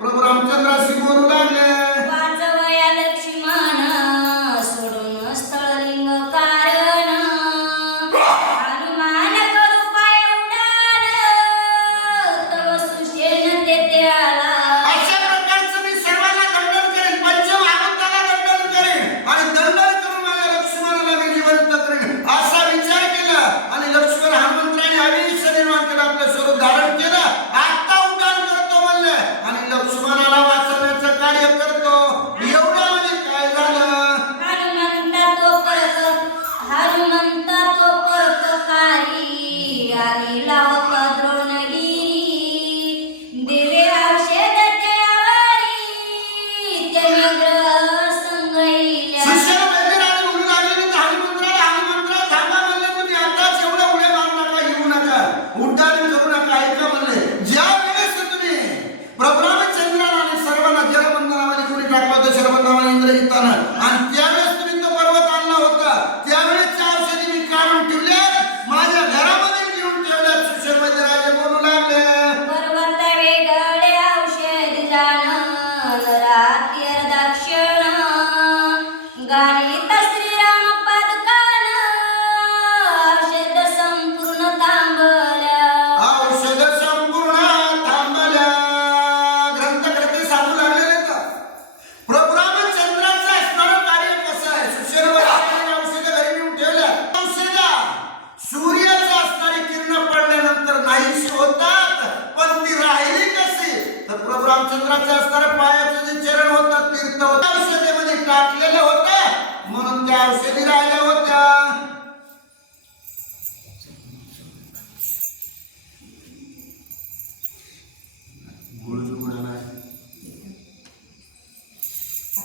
प्रभू रामचंद्राशी बोलू लागले. होतं तुम्ही तो पर्वत आणला होता. त्यावेळेस चार औषधी मी काढून ठेवल्या माझ्या घरामध्ये घेऊन ठेवल्या सुशर्मती राजे बोलू लागले. औषध जाण. रात्री दक्षिण. गाणी रामचंद्राचं असणारं पायाचं जे चरण होतं तीर्थ होत औषधेमध्ये टाकलेलं होतं म्हणून त्या औषधी राहिल्या होत्या.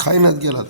खाईनात गेला